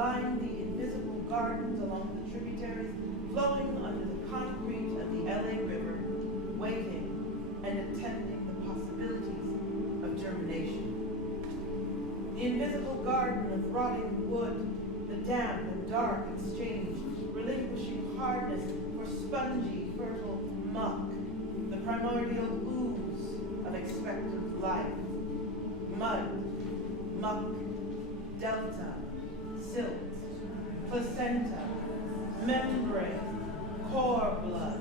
line the invisible gardens along the tributaries flowing under the concrete of the LA River, waiting and attending the possibilities of germination. The invisible garden of rotting wood, the damp and dark exchange, relinquishing hardness for spongy, fertile muck, the primordial ooze of expectant life. Mud, muck, delta, silt, placenta, membrane, cord blood,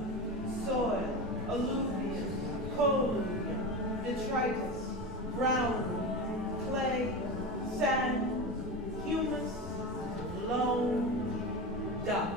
soil, alluvium, colluvium, detritus, ground, clay, sand, humus, loam, duck.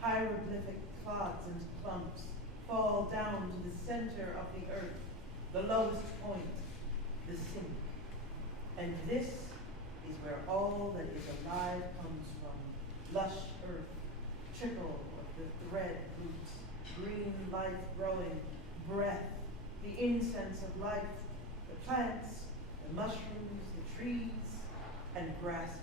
Hieroglyphic clods and clumps fall down to the center of the earth, the lowest point, the sink. And this is where all that is alive comes from. Lush earth, trickle of the thread roots, green life growing, breath, the incense of life, the plants, the mushrooms, the trees, and grasses.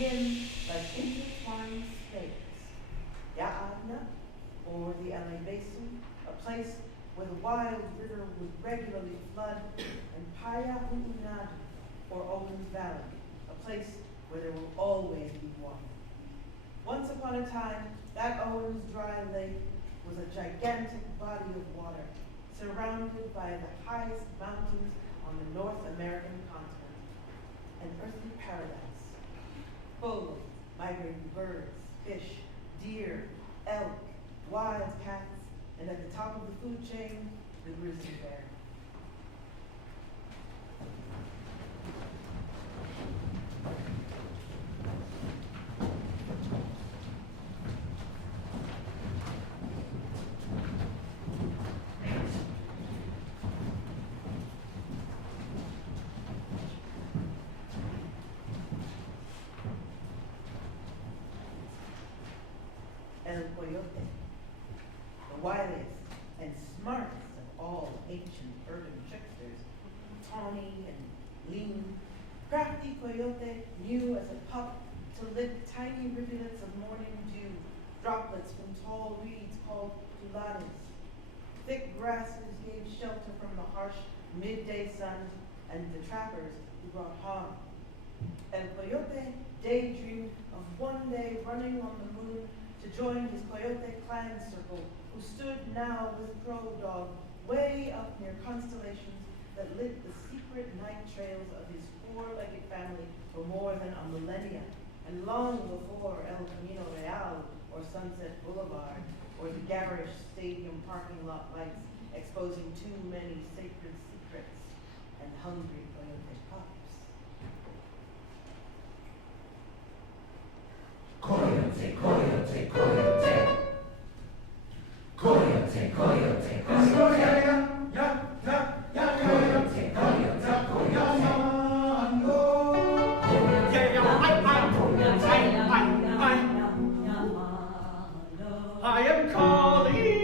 begin like intertwined snakes. Ya'adna, or the LA Basin, a place where the wild river would regularly flood, and Payahu'unadu, or Owens Valley, a place where there will always be water. Once upon a time, that Owens dry lake was a gigantic body of water, surrounded by the highest mountains on the North American continent, an earthly paradise, full of migrating birds, fish, deer, elk, wild cats, and at the top of the food chain, the grizzly bear. El Coyote, the wiliest and smartest of all ancient urban tricksters, tawny and lean, crafty Coyote knew as a pup to lick tiny rivulets of morning dew, droplets from tall reeds called tulares. Thick grasses gave shelter from the harsh midday sun and the trappers who brought harm. El Coyote daydreamed of one day running on the moon to join his Coyote clan circle, who stood now with Crow Dog way up near constellations that lit the secret night trails of his four-legged family for more than a millennia, and long before El Camino Real or Sunset Boulevard or the garish stadium parking lot lights exposing too many sacred secrets and hungry Coyote pups. Coyote, coyote, coyote. Coyote, coyote, coyote. Coyote, coyote, coyote. I am calling.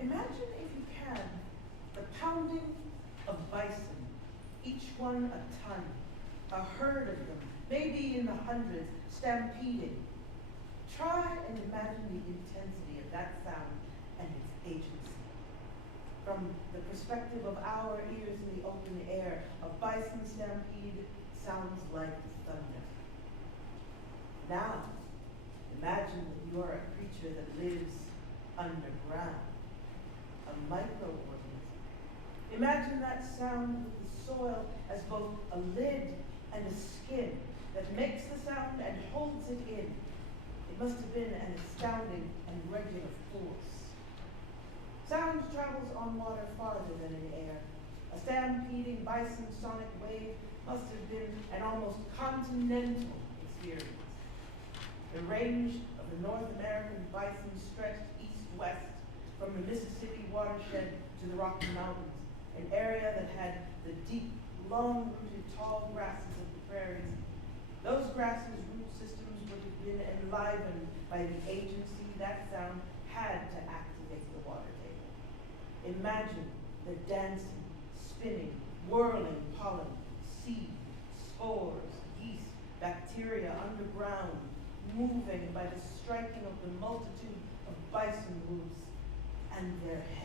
Imagine, if you can, the pounding of bison, each one a ton, a herd of them, maybe in the hundreds, stampeding. Try and imagine the intensity of that sound and its agency. From the perspective of our ears in the open air, a bison stampede sounds like thunder. Now, imagine that you are a creature that lives underground, a microorganism Imagine that sound with the soil as both a lid and a skin that makes the sound and holds it in. It must have been an astounding and regular force. Sound travels on water farther than in air. A stampeding bison sonic wave must have been an almost continental experience. The range of the North American bison stretched east-west from the Mississippi watershed to the Rocky Mountains, an area that had the deep, long-rooted tall grasses of the prairies. Those grasses' root systems would have been enlivened by the agency that sound had to activate the water table. Imagine the dancing, spinning, whirling pollen, seed, spores, yeast, bacteria underground, moving by the striking of the multitude of bison hooves and their heads.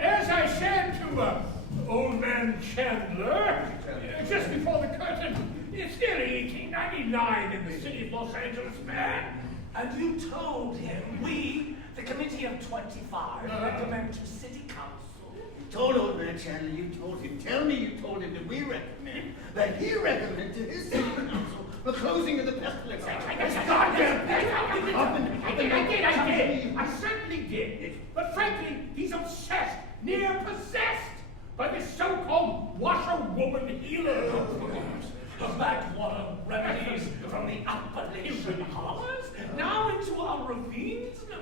As I said to old man Chandler, just before the curtain, it's nearly 1899 in the city of Los Angeles, man. And you told him we, the Committee of 25, recommend to City Council. You told old man Chandler, you told him, tell me you told him that we recommend, that he recommended to his city council the closing of the pestilence. I did. I certainly did. But frankly, he's obsessed, near possessed, by this so-called washerwoman healer. Backwater remedies from the Appalachian hollers, now into our ravines? No.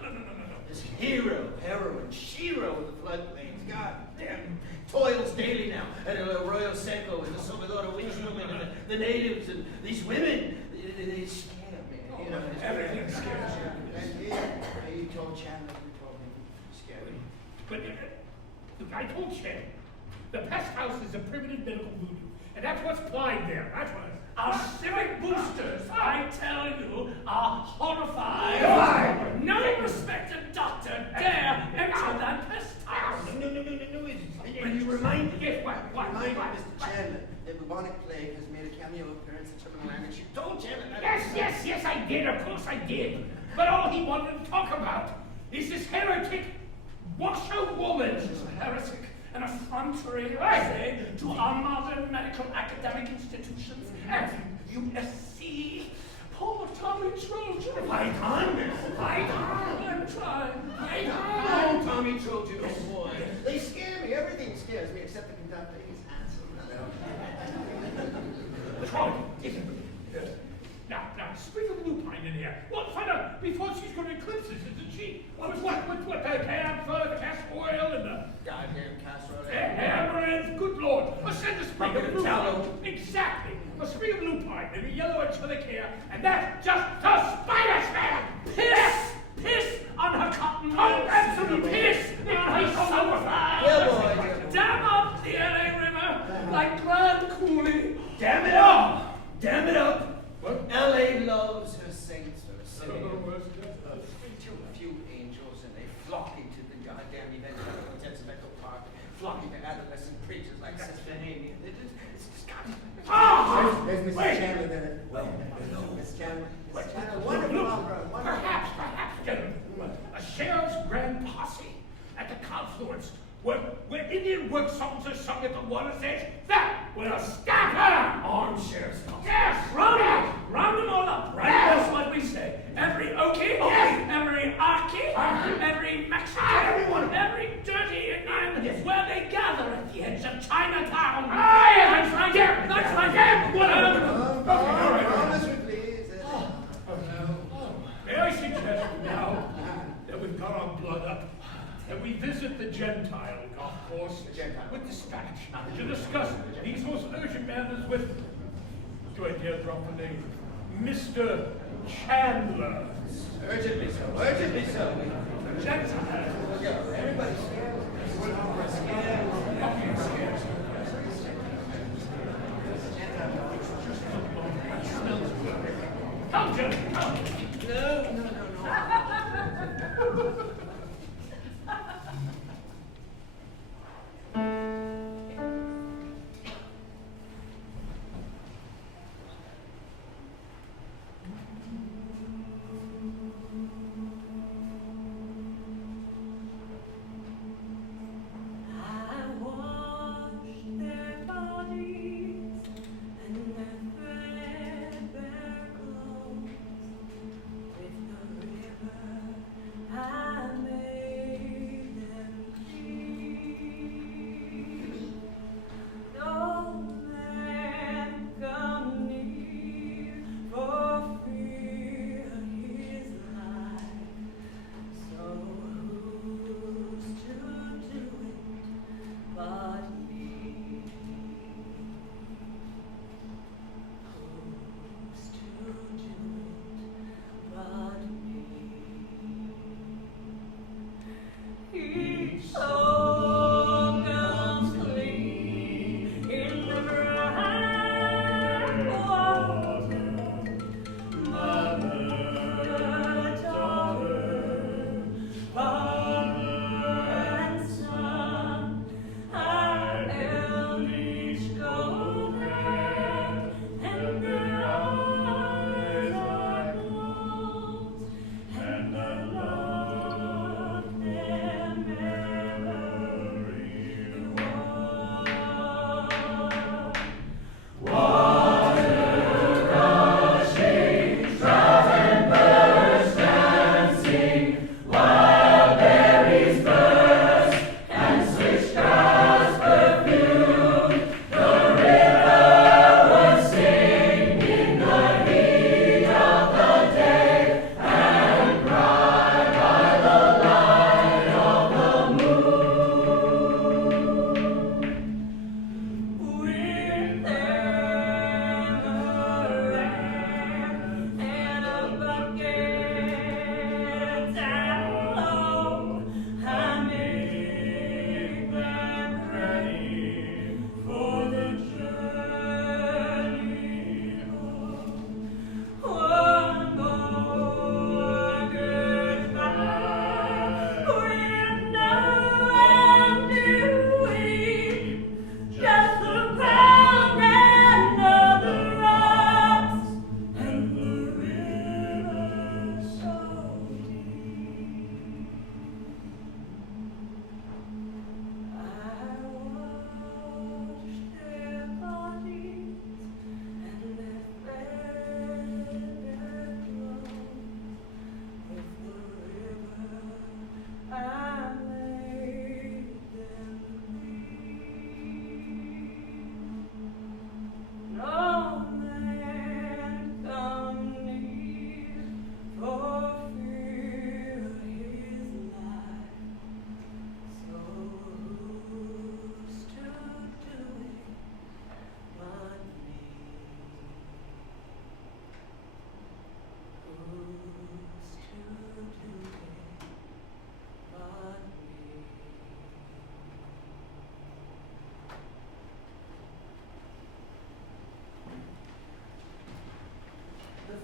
This hero, heroine, Shiro of the floodplains, God damn, toils daily now at Arroyo Seco and the Salvador witch women and the natives and these women, they scare me. You know, everything scares you. And you told Chandler, you told him, scary. But I told Chandler, the pest house is a primitive medical voodoo, and that's what's applied there. That's what. Our civic boosters, I tell you, are horrified. Why? No respected doctor dare enter that pest house. No. And you reminded Mr. Chandler that bubonic plague has made a cameo appearance at Terminal Land, and she told Chandler that. Yes, I did. Of course I did. But all he wanted to talk about is this heretic washerwoman. She's a heretic, an effrontery, I say, to our modern medical academic institutions and USC. Poor Tommy Trojan. Fight on, man. Fight on. I'm trying. Fight on. Oh, Tommy Trojan, oh boy. They scare me. Everything scares me except the conductor. He's handsome. Now, sprinkle lupine in here. What find out before she's going to eclipse us, isn't she? What the camphor, the castor oil, and the Goddamn casserole. amaranth. Good Lord! Send a sprig of Bucket of lupine. tallow. Exactly. A sprig of lupine, maybe yellow angelic hair, and that's just to spite us, man! Piss on her cotton Oh, nose. absolute piss! On her sulfur. Yeah, boy. Dam up the LA River like Grand Coulee. Damn it up! Damn it up! What? L.A. loves her saints, her city. Oh, Too few angels, and they flock into the goddamn evangelical Tensabeco Park, flocking to adolescent preachers like Sister Amy. It's disgusting. Ah! There's Mr. Wait. Chandler there. Well, Mr. Chandler. Wait. Mr. Chandler, wonderful opera. Wonderful. Perhaps, gentlemen, a sheriff's grand posse at the confluence where Indian work songs are sung at the water's edge. That will stop her! Armchairs. Yes! Round them all up, right? That's what we say. Every Okie, every Aki, every Mexican, every dirty Indian, where they gather at the edge of Chinatown. That's right, yeah, that's right, yeah. Promise, please. May I suggest now that we've got our blood up, that we visit the Gentile golf course with dispatch to discuss these most urgent matters with... Do I teardrop for name. Mr. Chandler. Urgently so, urgently so. Gentile. Everybody's scared. Smells good. Come, Joe, come. No.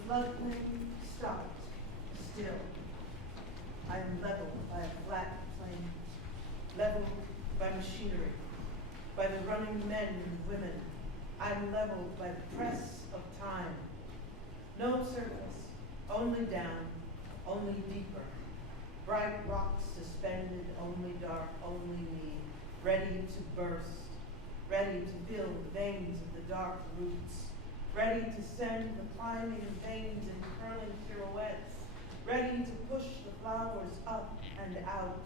Floodplain stopped, still. I am leveled by a flat plain, leveled by machinery, by the running men and women. I am leveled by the press of time. No surface, only down, only deeper. Bright rocks suspended, only dark, only me, ready to burst, ready to fill the veins of the dark roots, ready to send the climbing veins in curling pirouettes, ready to push the flowers up and out,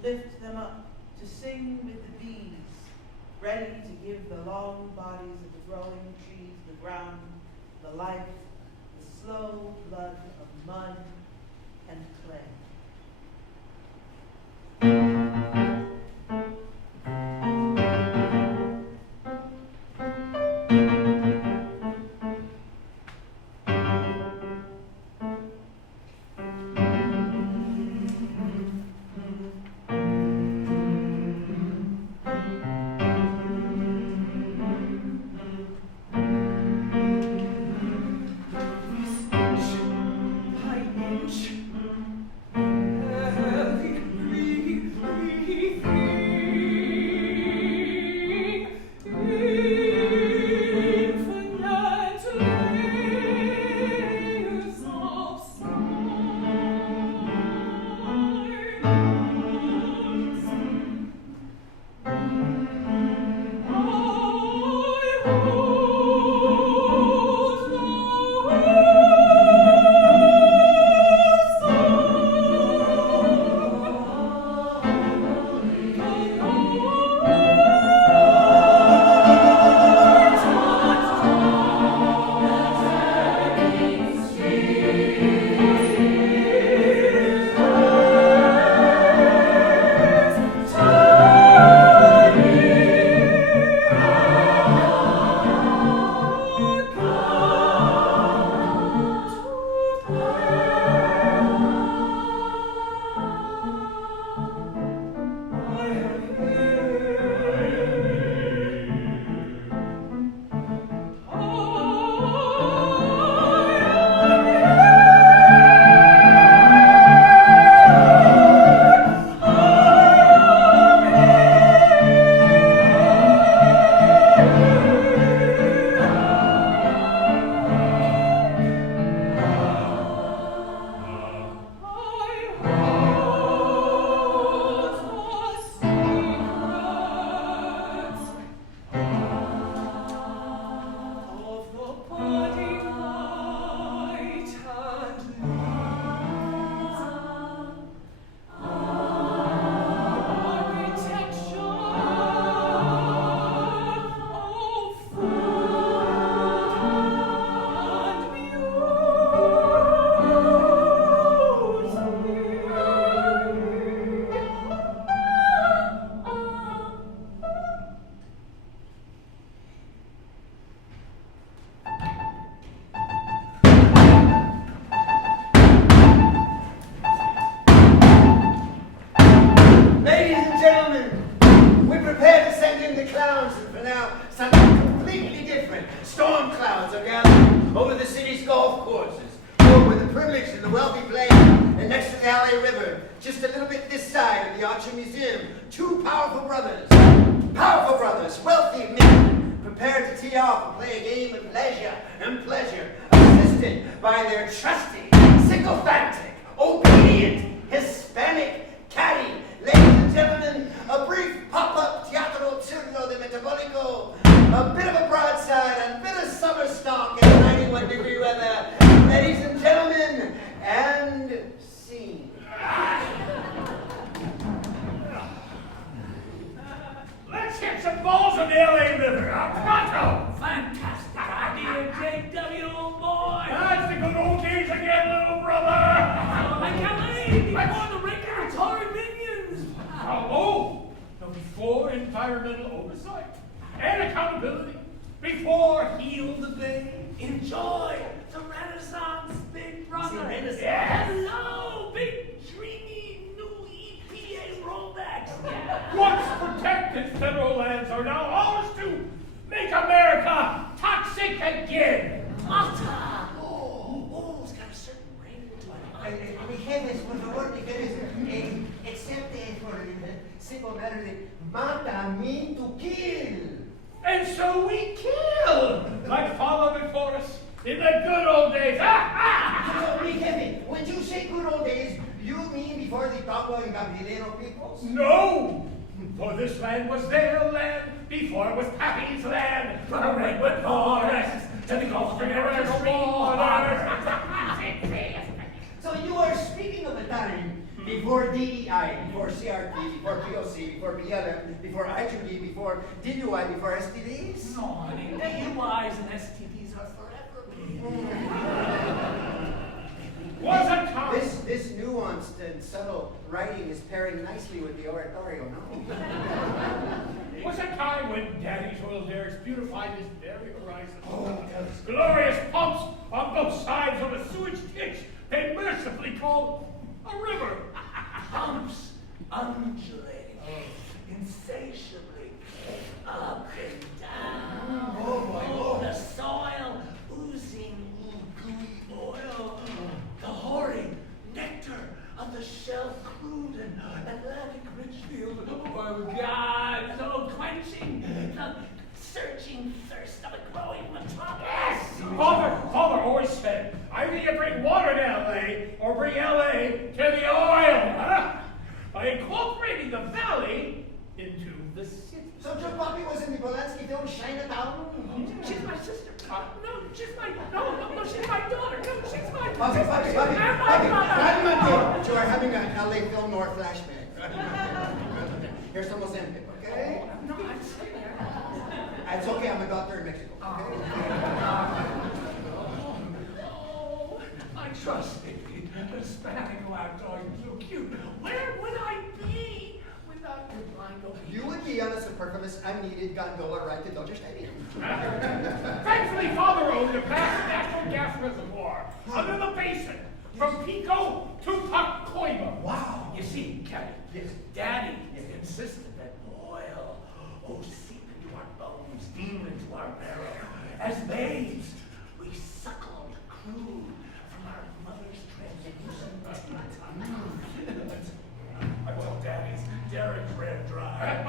lift them up, to sing with the bees, ready to give the long bodies of the growing trees the ground, the life, the slow blood of mud and clay. Storm clouds are gathering over the city's golf courses, over where the privileged and the wealthy play, and next to the LA River, just a little bit this side of the Auction Museum, two powerful brothers, wealthy men, prepared to tee off and play a game of leisure and pleasure, assisted by their trusty, sycophantic, obedient, Hispanic caddy. Ladies and gentlemen, a brief pop-up teatro turno de metabolico, a bit of a broadside and a bit of summer stock in 91-degree weather. Ladies and gentlemen, and scene. Let's hit some balls on the LA River. Pronto! Fantastic idea, J.W., old boy. That's the good old days again, little brother. Like LA before the regulatory minions. Before environmental oversight and accountability, before Heal the Bay. Enjoy the Renaissance, big brother. Renaissance? Yeah. Hello, big dreamy new EPA rollbacks. Yeah. Once protected federal lands are now ours to make America toxic again. Mata. Oh, it's got a certain ring to it. Mi jefes, por favor, mi jefes, excepte for the simple matter that mata mean to kill. And so we kill, like father before us in the good old days. So, mi jefe, when you say good old days, you mean before the Pablo and Gabrielino peoples? No, for this land was their land before it was Pappy's land. From the redwood forest to the Gulf Stream border. So you are speaking of a time before DEI, before CRT, before POC, before BLM, before IGD, before DUI, before STDs? No, honey, DUIs and STDs are forever. Was a time. This nuanced and subtle writing is pairing nicely with the oratorio, no? Was a time when Daddy's oil derricks beautified his very horizon. Those glorious pumps on both sides of a sewage ditch they mercifully called a river. Pumps undulating insatiably up and down. Oh, the soil oozing gooey oil. The hoary nectar of the shell-crude and Atlantic Richfield. Oh, God, so quenching the searching thirst of a growing metropolis. Yes! Father always said, either you bring water to L.A. or bring L.A. to the oil. By incorporating the valley into the city. So Joe Papi was in the Polanski film Chinatown? She's my sister. No, she's my she's my daughter. No, she's my Papi, calmate. You are having an LA film noir flashback. Here's some Ozempic, okay? No, I'm sitting there. It's okay, I'm a doctor in Mexico, okay? Oh, I trust the Hispanic lactose so cute. Where would I be without your blind open? You would be on a superfluous, unneeded gondola ride to Dodger Stadium. Thankfully, Father owned a vast natural gas reservoir under the basin from Pico to Pacoima. Wow. You see, Captain, Yes. Daddy insisted that oil seep into our bones, deep into our marrow. As babes, we suckled crude from our mother's transfusion. Well, Daddy's derrick ran dry.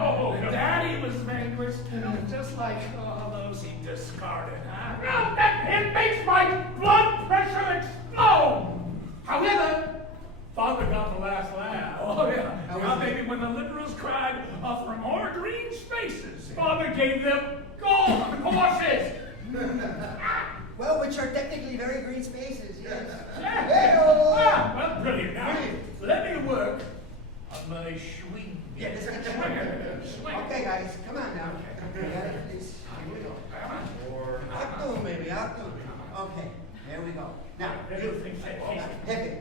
Daddy was vanquished, just like all those he discarded, huh? No, it makes my blood pressure explode. However, Father got the last laugh. Oh, yeah. Now, baby, when the liberals cried for more green spaces, Father gave them golf courses. Well, which are technically very green spaces, yes. Well, brilliant. Now, let me work on my swing. Yeah, this is Okay, guys, come on now. Please. Here we go. Actum, baby, actum. Okay, there we go. Now, Pepe,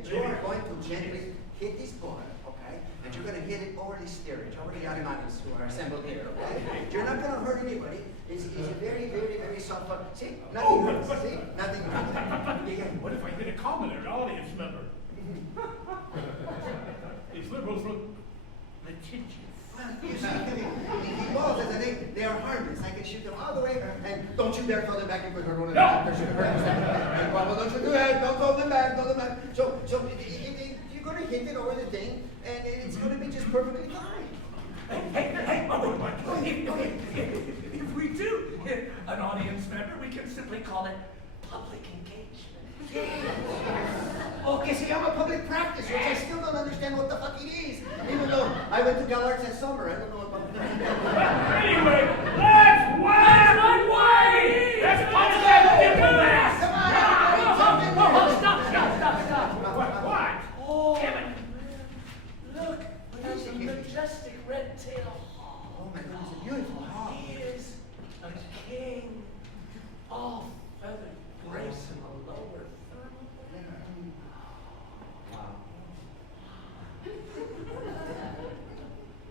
you are going to gently hit this ball, okay? And you're going to hit it over the steerage, over the animals who are assembled here, okay? You're not going to hurt anybody. It's a very, very, very soft ball. See? Nothing hurts. See? Nothing hurts. What if I hit a commoner, an audience member? These liberals look litigious. Well, you see, the balls, they are harmless. I can can shoot them all the way. And don't you dare throw them back because we're going to No. They're shooting hurt. Well, don't you do that. Don't throw them back. Throw them back. So you're going to hit it over the thing, and it's going to be just perfectly fine. Hey, if we do hit an audience member, we can simply call it public engagement. Okay, see, I'm a public practice, which I still don't understand what the fuck it is. Even though I went to Gal Arts that summer, I don't know what public practice is. Anyway, let's wait! Let's punch that nipple ass! Come on, everybody, Stop. What? Oh, look, there's a majestic red-tailed hawk. Oh my God, it's a beautiful hawk. He is a king, all feathered grace in the lower third.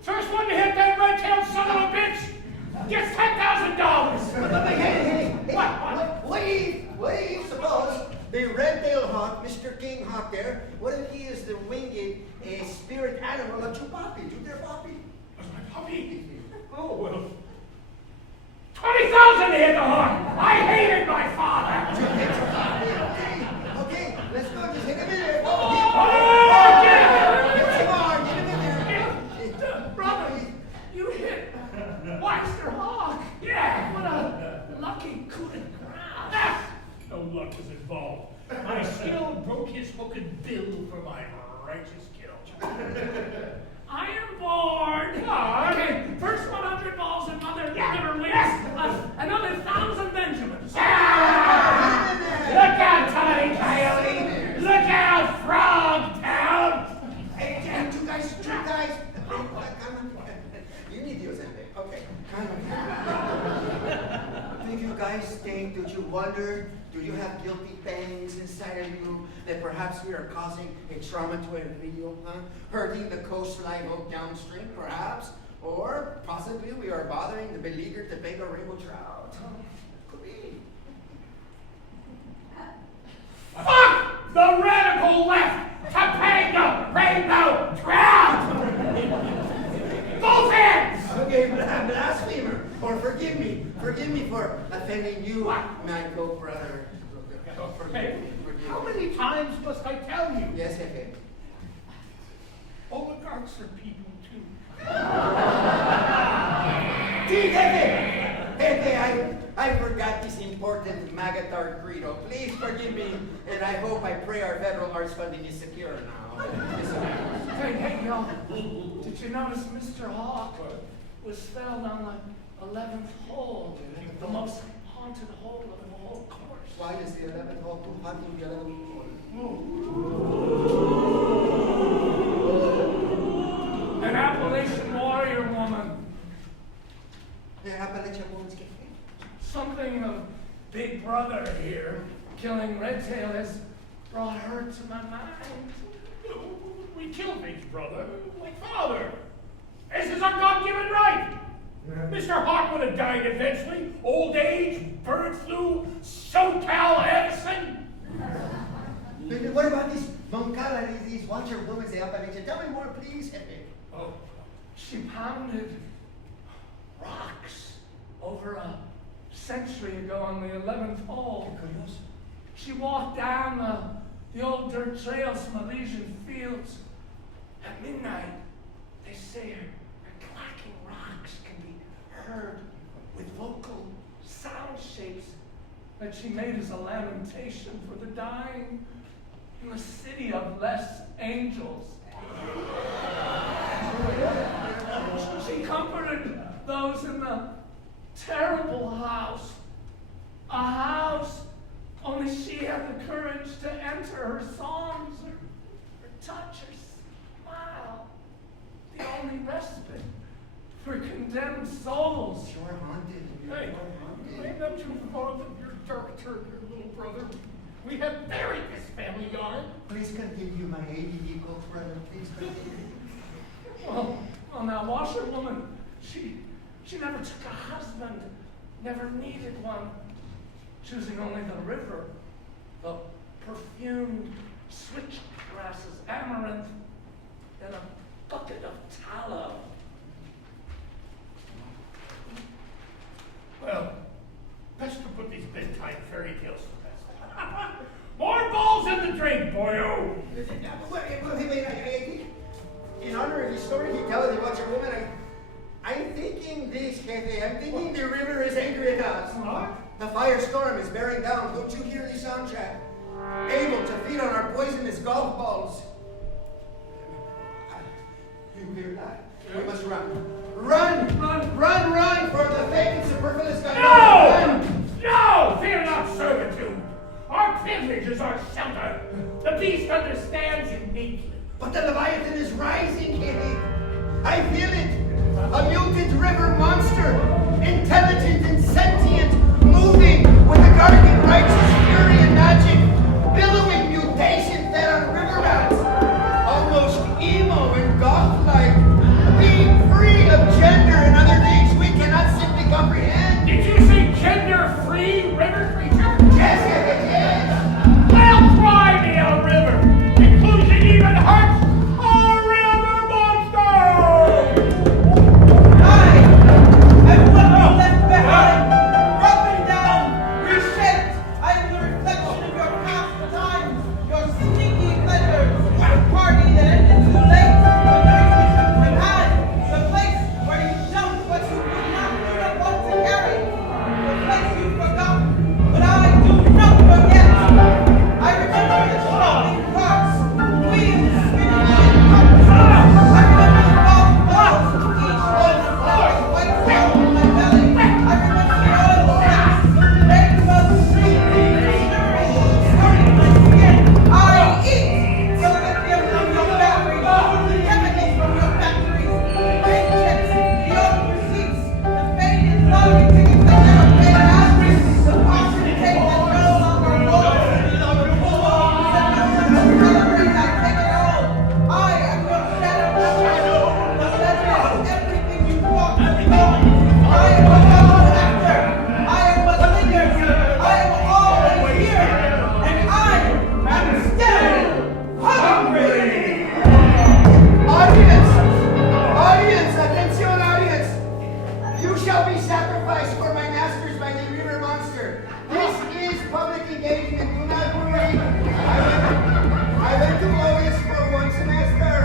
First one to hit that red-tailed son of a bitch gets $10,000! Hey, What? what do you suppose the red-tailed hawk, Mr. King Hawk there, what if he is the winged spirit animal of Chupapi, Jupiter Papi? Was my puppy? Oh, well. 20,000 to hit the hawk! I hated my father! Okay, let's go, just hit him in there. Oh, get Get him on, get him in there. Brother, you hit Mr. Hawk. Yeah. What a lucky coup de grace. Ah, no luck was involved. My skill broke his hook and bill for my righteous kill. I am bored. Okay, first 100 balls and mother never wins. Another 1,000 Benjamins. Ah! Look out, Tiny Coyote! Look out, Frog Town! Hey, two guys. Come on. You need to use it. Okay, come on. Do you guys think, do you wonder, do you have guilty pangs inside of you that perhaps we are causing a trauma to a video, huh? Hurting the coastline of downstream, perhaps? Or possibly we are bothering the beleaguered Tobago rainbow trout. Could be. Fuck the radical left! Tobago rainbow trout! Both ends! Okay, blasphemer, or forgive me for offending you, my co-brother. Hey, how many times must I tell you? Yes, Hefe. Oligarchs are people too. Hefe, I forgot this important Magatar credo. Please forgive me, and I hope I pray our federal arts funding is secure now. Hey, y'all. Did you notice Mr. Hawk was found on the 11th hole, the most haunted hole of the whole course? Why is the 11th hole too hot to the 11th hole? An Appalachian warrior woman. The Appalachian woman's getting Something of Big Brother here, killing Redtail, has brought her to my mind. We killed Big Brother, like father. This is our God-given right. Mr. Hawk would have died eventually. Old age, bird flu, SoCal Edison. What about these Moncala, these Watcher women, the Appalachian? Tell me more, please, Hefe. Oh, she pounded rocks over a century ago on the 11th hole. She walked down the old dirt trails from Elysian fields. At midnight, they say her clacking rocks can be heard with vocal sound shapes that she made as a lamentation for the dying in the city of less angels. She comforted those in the terrible house, a house only she had the courage to enter her songs, her touch, her smile, the only respite for condemned souls. You're haunted. Hey, ain't that too far from your dark turn, your little brother? We have buried this family yarn. Please continue, my ADD co-brother. Please continue. Well, now, washerwoman, she never took a husband, never needed one, choosing only the river, the perfumed switchgrasses, amaranth, and a bucket of tallow. Well, fairy tales for us. More balls in the drink, boyo. Wait, I think, in honor of the story he tells about your woman, I'm thinking this, Jefe. I'm thinking the river is angry at us. What? The firestorm is bearing down. Don't you hear the soundtrack? Able to feed on our poisonous golf balls. You hear that? We must run. Run for the fake and superfluous guy. No! No! Fear not servitude. Our privilege is our shelter. The beast understands innately. But the Leviathan is rising, Jefe. I feel it. A mutant river monster, intelligent and sentient, moving with a guardian righteous fury and magic, billowing mutation fed on river rats, almost emo and goth-like, being free of gender and other things we cannot simply comprehend. Did you say gender-free river creature? Yes. Well, cry me a river. Inclusion even hurts a river monster! I am what you left behind, broken down, reshaped. I am the reflection of your past times, your sneaky pleasures, the party that ended too late, the drinks we shouldn't have had, the place where you dumped what you would not want to carry, the place you forgot, but I do not forget. I remember the shopping carts, wheels spinning like puppets. I remember the golf balls, each one a white cloud on my belly. I remember the oil sacks, rainbow streaks, shimmering, squirting my skin. I eat the lithium from your batteries, the chemicals from your factories, the paint chips, the old receipts, the faded lottery tickets that never paid out, the caution tape that no longer rolls. Audience, attention, audience. You shall be sacrificed for my masters by the river monster. This is public engagement. Do not worry. I went to Lois for one semester.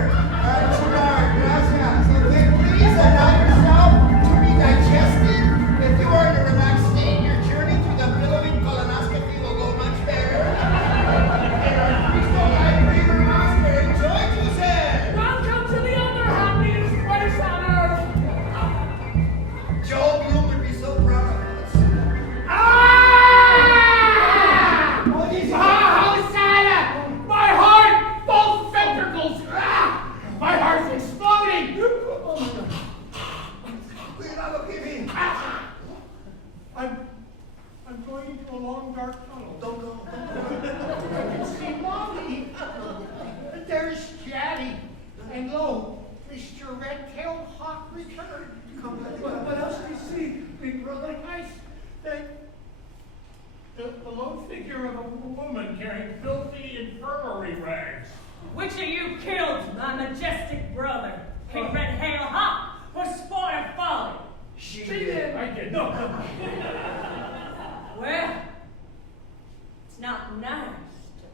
Gracias. Okay, please allow yourself to be digested. If you are in a relaxed state, your journey to the billowing colonoscopy will go much better. And our crystal light river monster, enjoy yourself. Welcome to the other happiest place on earth. Joel Bloom would be so proud of us. Ah! What is it? Hosanna! My heart! Both ventricles! Ah! My heart's exploding! Cuidado, Kevin. I'm going into a long dark tunnel. Don't go. I can see Mommy. There's Daddy. And lo, Mr. Red-tailed Hawk returned. What else do you see, big brother? The lone figure of a woman carrying filthy infirmary rags. Which of you killed my majestic brother, King Red Hail Hawk, for sport or folly? She did. I did. No. Well, it's not nice to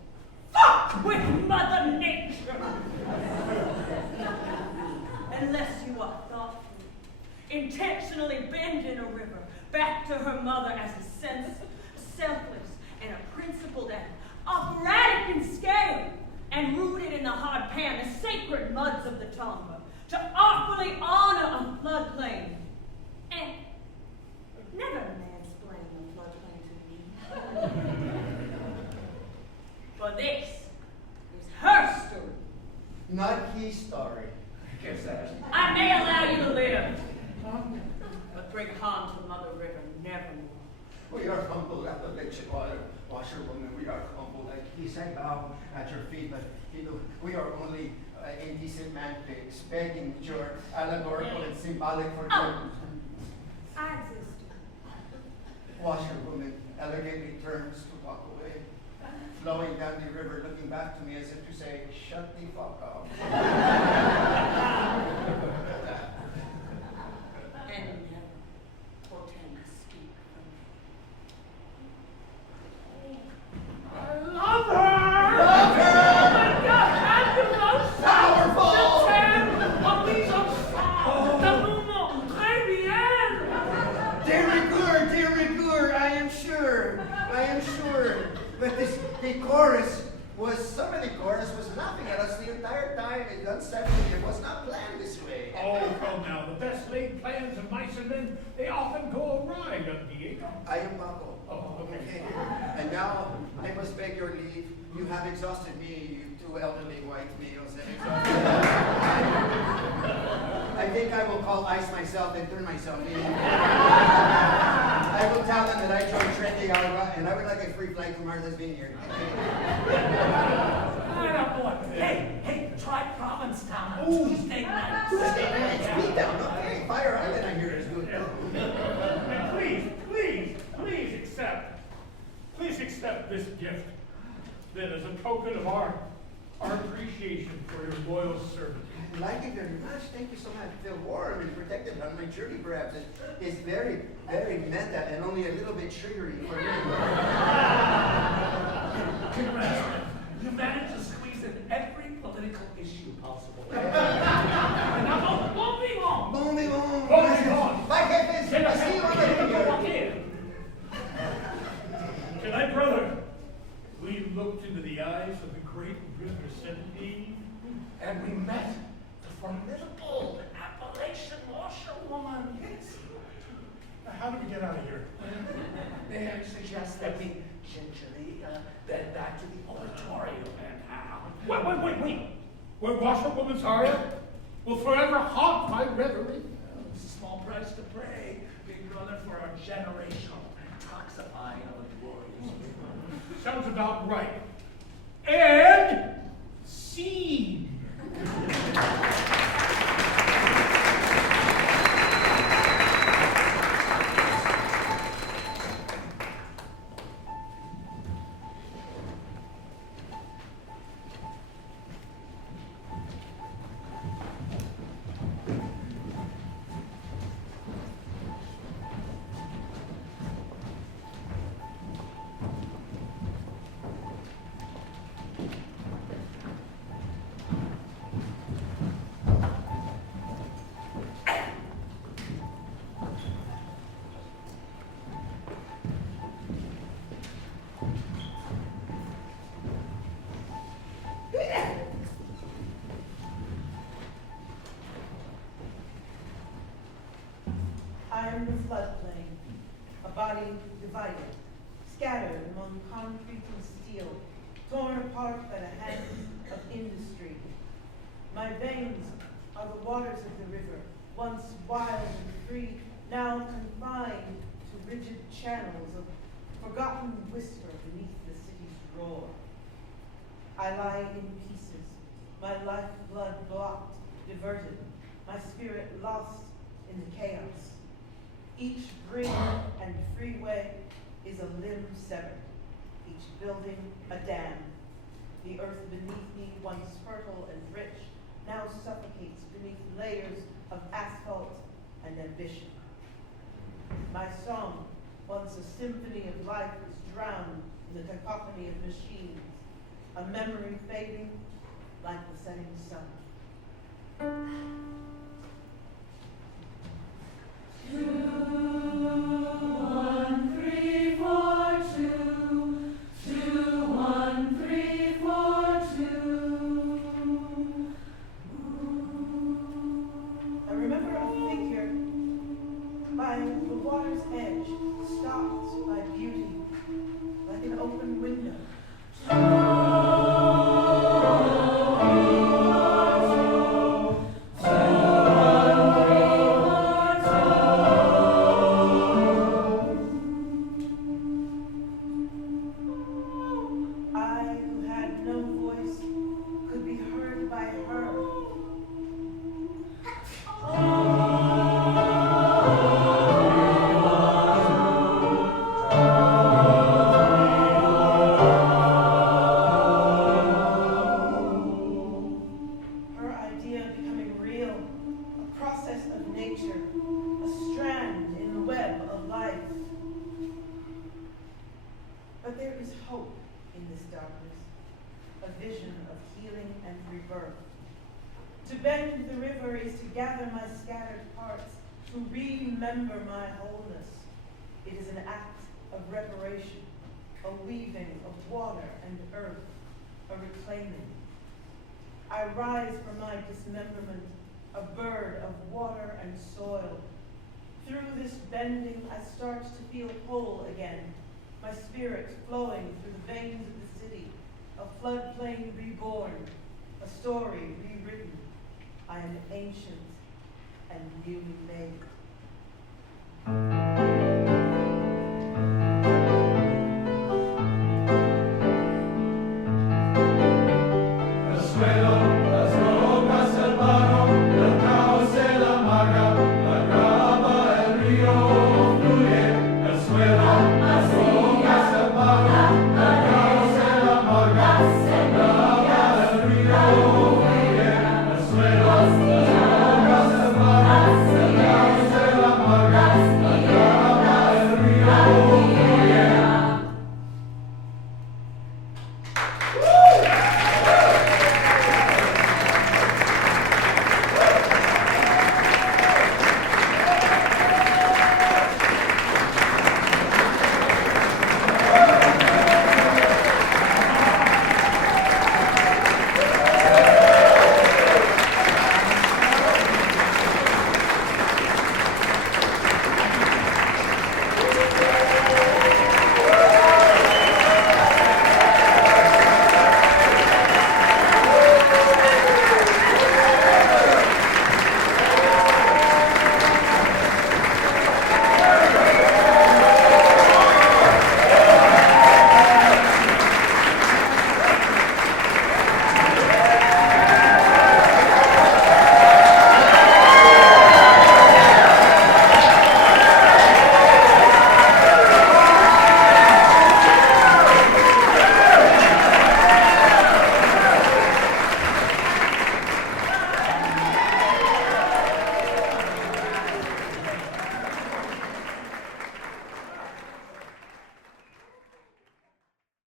fuck with Mother Nature. Unless you are thoughtful, intentionally bending a river back to her mother as a selfless, and a principled and operatic in scale, and rooted in the hard pan, the sacred muds of the Tonga, to awfully honor a floodplain. And never mansplain the floodplain to me. For this is her story. Not his story. I guess that. I may allow you to live, but bring harm to Mother River nevermore. We are humble at the lecture washerwoman. We are humble. Like he said, bow at your feet, but we are only indecent man pigs, begging your allegorical and symbolic for I exist. Washerwoman elegantly turns to walk away, flowing down the river, looking back to me as if to say, "Shut the fuck up." And never portend to speak from me. sure. But the chorus was, some of the chorus was laughing at us the entire time. It unsettled me. It was not planned this way. Oh, come now. The best laid plans of mice and men, they often go awry, Don Diego. I am Paco. Oh, okay. And now I must beg your leave. You have exhausted me, you two elderly white males have exhausted me. I think I will call ICE myself and turn myself in. I will tell them that I joined Trendy Alba and I would like a free flight to Martha's Vineyard. Hey, try Provincetown. Ooh. Tuesday night. It's beat down, okay? Fire Island, I hear is good. And please accept this gift. Then as a token of our appreciation for your loyal service. I like it very much. Thank you so much. I feel warm and protected on my journey, perhaps. It's very, very meta and only a little bit sugary for me. Congrats. You managed to squeeze in every political issue possible. Now, don't be long. Bon vivant. Bon vivant. Bye, Captain. I see you on the video. Tonight, brother, we looked into the eyes of the great River Centipede, And we met the formidable Appalachian washerwoman. Yes. How do we get out of here? May I suggest that we gingerly bed back to the Oratorio and Wait. Where washerwoman Zarya will forever haunt my reverie. It's a small price to pay, big brother, for our generational toxifying of the glories. Sounds about right. And scene. I am the floodplain, a body divided, scattered among concrete and steel, torn apart by the hands of industry. My veins are the waters of the river, once wild and free, now confined to rigid channels of forgotten whisper beneath the city's roar. I lie in pieces, my lifeblood blocked, diverted, my spirit lost in the chaos. Each bridge and freeway is a limb severed, each building a dam. The earth beneath me, once fertile and rich, now suffocates beneath layers of asphalt and ambition. My song, once a symphony of life, is drowned in the cacophony of machines, a memory fading like the setting sun. 2, 1, 3, 4, 2. 2, 1, 3, 4, 2. I remember a figure by the water's edge, stopped by beauty, like an open window. But there is hope in this darkness, a vision of healing and rebirth. To bend the river is to gather my scattered parts, to remember my wholeness. It is an act of reparation. a weaving of water and earth, a reclaiming. I rise from my dismemberment, a bird of water and soil. Through this bending, I start to feel whole again, my spirit flowing through the veins of the city, a floodplain reborn, a story rewritten. I am ancient and newly made.